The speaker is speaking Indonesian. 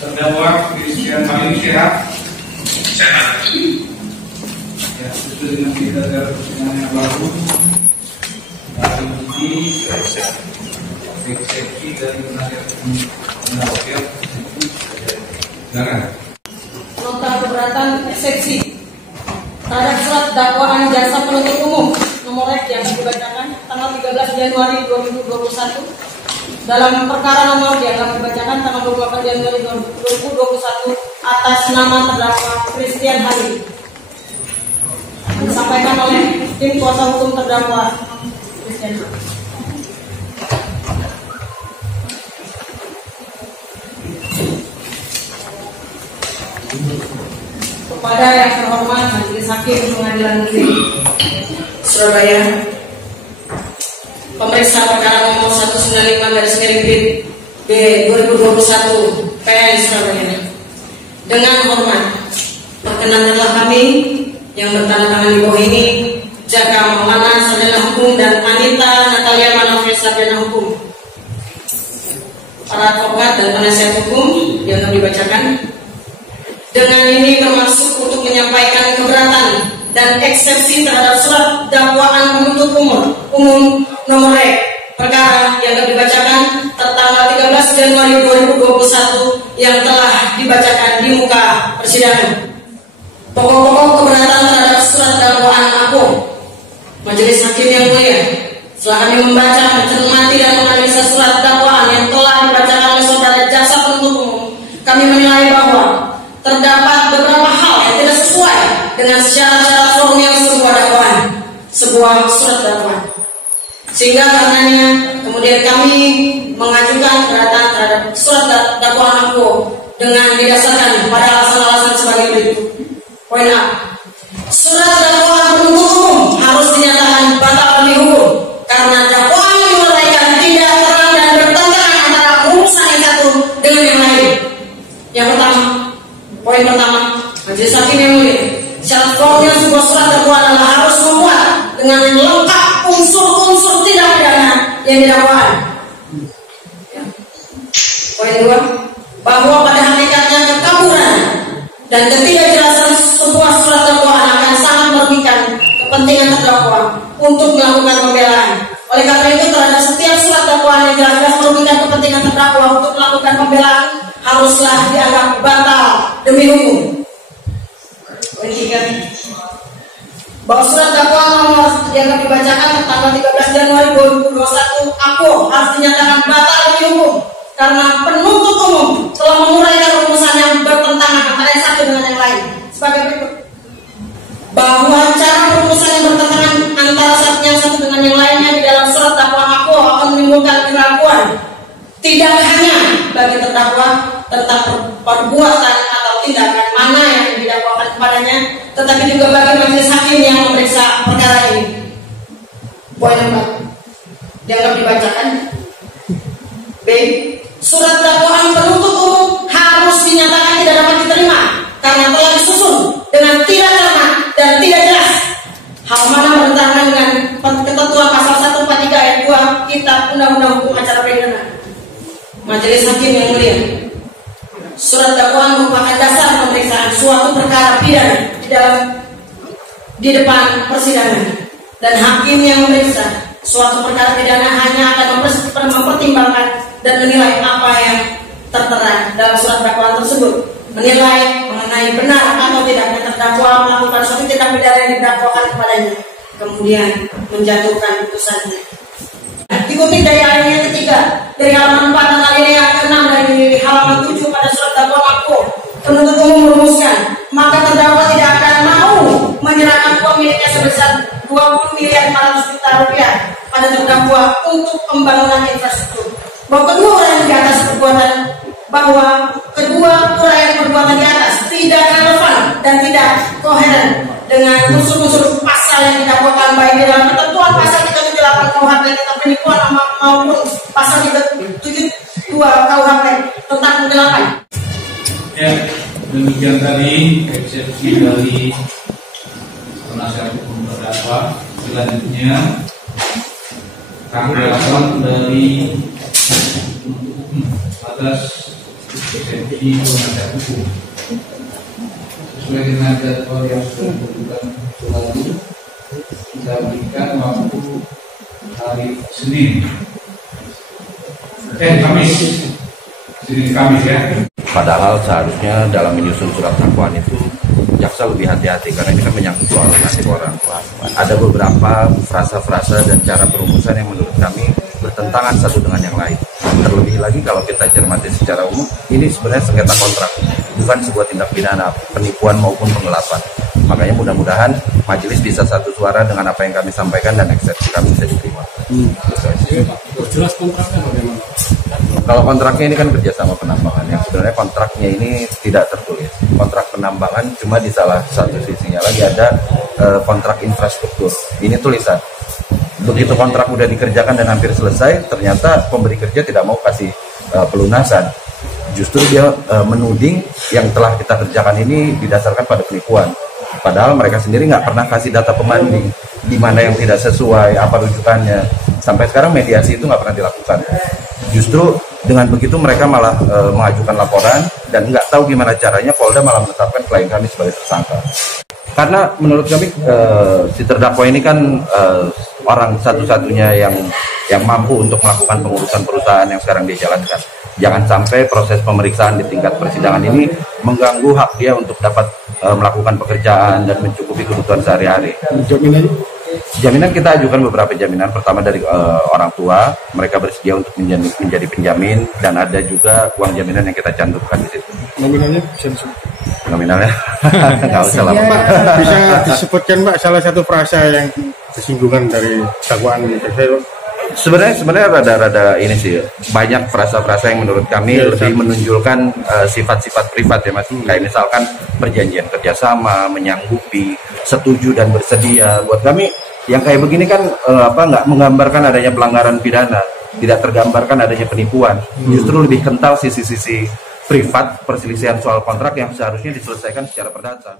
Terdakwa Christian Halim sehat? Sehat. Ya, sesuai dengan kita dari persidangan yang lalu, hari ini eksepsi dari penasihat hukum. Silakan. Nota keberatan eksepsi terhadap surat dakwaan jasa penuntut umum nomor Rek yang dibacakan tanggal 13 Januari 2021 dalam perkara nomor yang dibacakan tanggal 28 Januari 2021 atas nama terdakwa Christian Halim, disampaikan oleh tim kuasa hukum terdakwa Christian Halim. Kepada yang terhormat Majelis Hakim Pengadilan Negeri Surabaya, pemeriksa perkara nomor 195/B/2021 PN Surabaya. Dengan hormat, perkenankanlah kami yang bertanda tangan di bawah ini, Jaka Maulana Sarjana Hukum dan Anita Natalia Manafia Sarjana Hukum. Para advokat dan penasihat hukum yang akan dibacakan. Dengan ini bermaksud untuk menyampaikan keberatan dan eksepsi terhadap surat dakwaan penuntut umum nomor Rek perkara yang akan dibacakan tertanggal 13 Januari 2021 yang telah dibacakan di muka persidangan. Pokok-pokok keberatan terhadap surat dakwaan aku, Majelis Hakim yang mulia, setelah kami membaca, mencermati dan menganalisa surat dakwaan yang telah dibacakan oleh saudara jasa penuntut umum, kami menilai bahwa terdapat beberapa hal yang tidak sesuai dengan syarat-syarat formil sebuah surat dakwaan. Sehingga karenanya kemudian kami mengajukan keberatan terhadap surat dakwaan aku dengan didasarkan pada alasan-alasan sebagai berikut. Poin A. Surat dakwaan penuntut umum harus dinyatakan batal demi hukum karena dakwaan yang diuraikan tidak terang dan bertentangan antara urusan yang satu dengan yang lain. Yang pertama, poin pertama, Majelis Hakim yang mulia, syarat formil sebuah surat dakwaan adalah harus memuat dengan lengkap unsur-unsur tindak pidana yang didakwakan. Ya. Poin dua, bahwa pada hakikatnya kekaburan dan ketidakjelasan sebuah surat dakwaan akan sangat merugikan kepentingan terdakwa untuk melakukan pembelaan. Oleh karena itu, terhadap setiap surat dakwaan yang jelas-jelas merugikan kepentingan terdakwa untuk melakukan pembelaan haruslah dianggap batal demi hukum. Poin tiga, bahwa surat dakwaan nomor yang akan dibacakan tanggal 13 Januari 2021 aku harus dinyatakan batal demi hukum karena penuntut umum telah menguraikan rumusan yang bertentangan antara yang satu dengan yang lain sebagai berikut. Bahwa cara perumusan yang bertentangan antara yang satu dengan yang lainnya di dalam surat dakwaan aku akan menimbulkan keraguan tidak hanya bagi terdakwa tentang perbuatan atau tindakan mana yang didakwakan kepadanya, tetapi juga bagi majelis hakim yang memeriksa perkara ini. Poin 4 dianggap dibacakan. B. Surat dakwaan penuntut umum harus dinyatakan tidak dapat diterima karena telah disusun dengan tidak cermat dan tidak jelas, hal mana bertentangan dengan ketentuan pasal 143 ayat 2 Kitab Undang-Undang Hukum Acara Pidana. Majelis Hakim yang mulia, surat dakwaan merupakan dasar pemeriksaan suatu perkara pidana di depan persidangan, dan hakim yang memeriksa suatu perkara pidana hanya akan mempertimbangkan dan menilai apa yang tertera dalam surat dakwaan tersebut, menilai mengenai benar atau tidaknya terdakwa melakukan suatu tindak pidana yang didakwakan kepadanya, kemudian menjatuhkan putusannya. Dikutip dari alinea ketiga dari halaman 4 dan alinea ke-6 dari halaman 7 pada surat dakwaan aku, penuntut umum merumuskan maka terdakwa tidak akan mau menyerahkan uang miliknya sebesar 20.400.000.000 rupiah pada terdakwa untuk pembangunan infrastruktur. Bahwa kedua uraian di atas perbuatan di atas tidak relevan dan tidak koheren dengan unsur-unsur pasal yang didakwakan baik di dalam ketentuan pasal 378 KUHP tentang penipuan maupun pasal 372 KUHP tentang penggelapan. Ya. Demikian tadi eksepsi dari penasihat hukum terdakwa. Selanjutnya tanggapan dari atas eksepsi penasihat hukum sesuai dengan jadwal yang sudah ditentukan lalu. Kita berikan waktu hari Senin, Kamis ya. Padahal seharusnya dalam menyusun surat dakwaan itu jaksa lebih hati-hati karena ini kan menyangkut soal nasib orang tua. Ada beberapa frasa-frasa dan cara perumusan yang menurut kami bertentangan satu dengan yang lain. Terlebih lagi kalau kita cermati secara umum, ini sebenarnya sengketa kontrak, bukan sebuah tindak pidana penipuan maupun penggelapan. Makanya mudah-mudahan majelis bisa satu suara dengan apa yang kami sampaikan dan eksepsi kami bisa diterima. Jelas kontraknya bagaimana? Kalau kontraknya ini kan kerjasama penambangan, yang sebenarnya kontraknya ini tidak tertulis. Kontrak penambangan cuma di salah satu sisinya lagi ada kontrak infrastruktur. Ini tulisan. Begitu kontrak udah dikerjakan dan hampir selesai, ternyata pemberi kerja tidak mau kasih pelunasan. Justru dia menuding yang telah kita kerjakan ini didasarkan pada penipuan. Padahal mereka sendiri nggak pernah kasih data pembanding di mana yang tidak sesuai, apa rujukannya. Sampai sekarang mediasi itu nggak pernah dilakukan. Justru dengan begitu mereka malah mengajukan laporan dan nggak tahu gimana caranya Polda malah menetapkan klien kami sebagai tersangka. Karena menurut kami si terdakwa ini kan orang satu-satunya yang mampu untuk melakukan pengurusan perusahaan yang sekarang dia jalankan. Jangan sampai proses pemeriksaan di tingkat persidangan ini mengganggu hak dia untuk dapat melakukan pekerjaan dan mencukupi kebutuhan sehari-hari. Jaminan kita ajukan beberapa jaminan. Pertama dari orang tua, mereka bersedia untuk menjadi penjamin, dan ada juga uang jaminan yang kita cantumkan di situ. Nominalnya bisa disebut? Nominalnya nggak usah lah. Pak, bisa disebutkan Pak salah satu frasa yang disinggungan dari dakwaan ini? Sebenarnya rada-rada ini sih, banyak frasa-frasa yang menurut kami lebih menunjukkan sifat-sifat privat ya Mas. Kayak misalkan perjanjian kerjasama, menyanggupi, setuju dan bersedia. Buat kami yang kayak begini kan nggak menggambarkan adanya pelanggaran pidana, tidak tergambarkan adanya penipuan. Justru lebih kental sisi-sisi privat perselisihan soal kontrak yang seharusnya diselesaikan secara perdata.